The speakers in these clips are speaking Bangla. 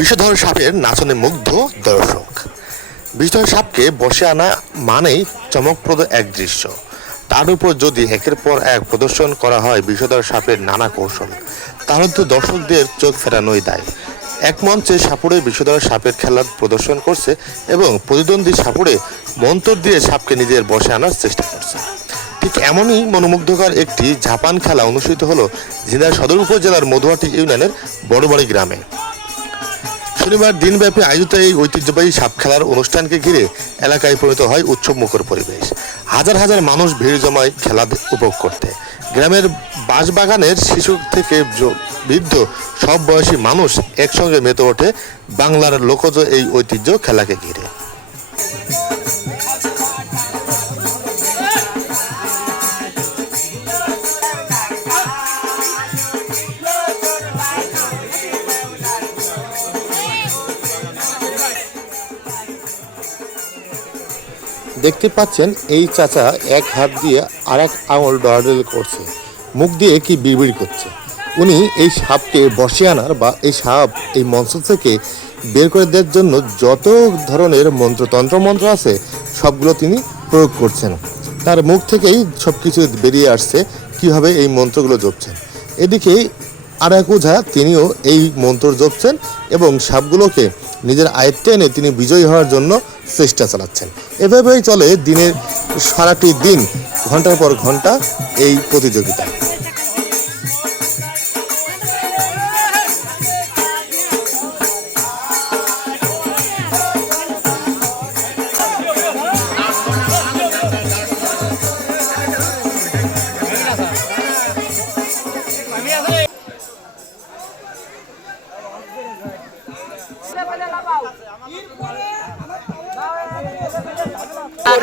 বিষধর সাপের নাচনে মুগ্ধ দর্শক। বিষধর সাপকে বসে আনা মানেই চমকপ্রদ এক দৃশ্য। তার উপর যদি একের পর এক প্রদর্শন করা হয় বিষধর সাপের নানা কৌশল, তাহলে তো দর্শকদের চোখ ফেরানোই দায়। এক মঞ্চে সাপুড়ে বিষধর সাপের খেলা প্রদর্শন করছে এবং প্রতিদ্বন্দ্বী সাপুড়ে মন্তর দিয়ে সাপকে নিজের বসে আনার চেষ্টা করছে। ঠিক এমনই মনোমুগ্ধকর একটি জাপান খেলা অনুষ্ঠিত হলো ঝিনাইদহ সদর উপজেলার মধুয়াটি ইউনিয়নের বড়বাড়ি গ্রামে। শনিবার দিনব্যাপী আয়োজিত এই ঐতিহ্যবাহী সাপ খেলার অনুষ্ঠানকে ঘিরে এলাকায় পরিণত হয় উৎসব মুখর পরিবেশ। হাজার হাজার মানুষ ভিড় জমায় খেলা উপভোগ করতে। গ্রামের বাঁশবাগানের শিশু থেকে বৃদ্ধ সব বয়সী মানুষ একসঙ্গে মেতে ওঠে বাংলার লোকজ এই ঐতিহ্য খেলাকে ঘিরে। দেখতে পাচ্ছেন এই চাচা এক হাত দিয়ে আর এক আঙুল ডরাডরি করছে, মুখ দিয়ে কি বিড়বিড় করছে। উনি এই সাপকে বসে আনার বা এই সাপ এই মঞ্চ থেকে বের করে দেওয়ার জন্য যত ধরনের মন্ত্র তন্ত্রমন্ত্র আছে, সবগুলো তিনি প্রয়োগ করছেন। তার মুখ থেকেই সব কিছু বেরিয়ে আসছে, কীভাবে এই মন্ত্রগুলো জপছেন। এদিকে আর এক ওঝা তিনিও এই মন্ত্র জপছেন এবং সাপগুলোকে নিজের আয়ত্তে এনে তিনি বিজয়ী হওয়ার জন্য চেষ্টা চালাচ্ছেন। এভাবেই চলে দিনের সারাটি দিন, ঘণ্টার পর ঘণ্টা এই প্রতিযোগিতা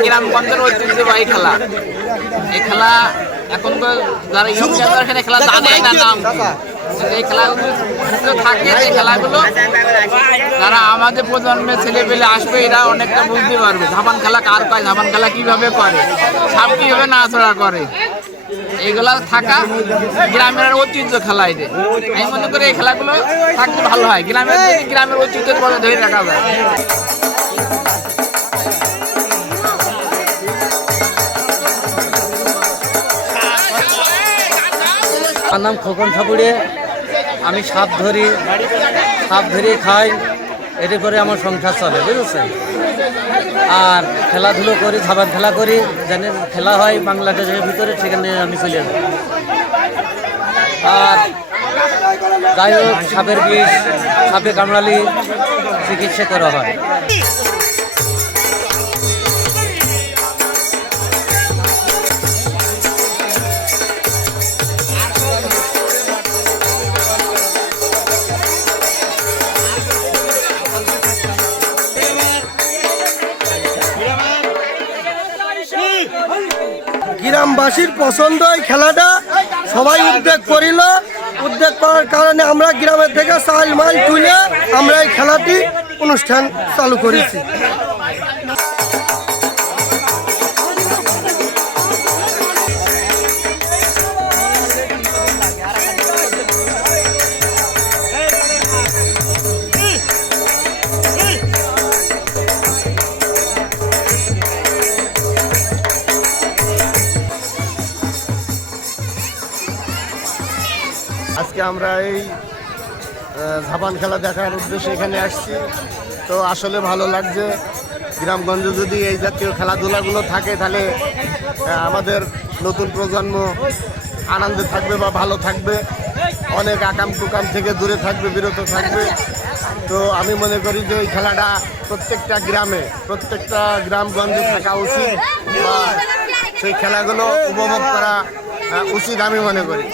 গ্রামগঞ্জের ঐতিহ্যবাহী খেলা। এই খেলা এখন তো যারা ইয়ং জেনারেশন খেলা জানে না নাম। এই খেলাগুলো থাকে এই খেলাগুলো যারা আমাদের প্রজন্মের ছেলে পেলে আসবে এরা অনেকটা বুঝতে পারবে। ধাপান খেলা কার কয় ধাপান খেলা কীভাবে করে সাপ কীভাবে নাচড়া করে এইগুলা থাকা গ্রামের ঐতিহ্য খেলা এটা। আমি মনে করি এই খেলাগুলো থাকলে ভালো হয়। গ্রামের গ্রামের ঐতিহ্য ধরে রাখা যায়। আমার নাম খোকন ঠাকুরে আমি সাপ ধরি, সাপ ধরে খাই, এতে করে আমার সংসার চলে, বুঝেছেন? আর খেলাধুলো করি ধাবান খেলা করি যেখানে খেলা হয় বাংলাদেশের ভিতরে, সেখানে আমি চলে যাই। আর যাই হোক, সাপের বিষ, সাপে কামড়ালি চিকিৎসা করা হয়। গ্রামবাসীর পছন্দ এই খেলাটা। সবাই উদ্যোগ করিল। উদ্যোগ করার কারণে আমরা গ্রামের থেকে চাল মাল তুলে আমরা এই খেলাটি অনুষ্ঠান চালু করেছি। আজকে আমরা এই ঝাপান খেলা দেখার উদ্দেশ্যে এখানে আসছি। তো আসলে ভালো লাগছে, গ্রামগঞ্জে যদি এই জাতীয় খেলাধুলাগুলো থাকে, তাহলে আমাদের নতুন প্রজন্ম আনন্দে থাকবে বা ভালো থাকবে। অনেক আকাম টুকাম থেকে দূরে থাকবে, বিরত থাকবে। তো আমি মনে করি যে এই খেলাটা প্রত্যেকটা গ্রামে, প্রত্যেকটা গ্রামগঞ্জে থাকা উচিত। বা সেই খেলাগুলো উপভোগ করা উচিত আমি মনে করি।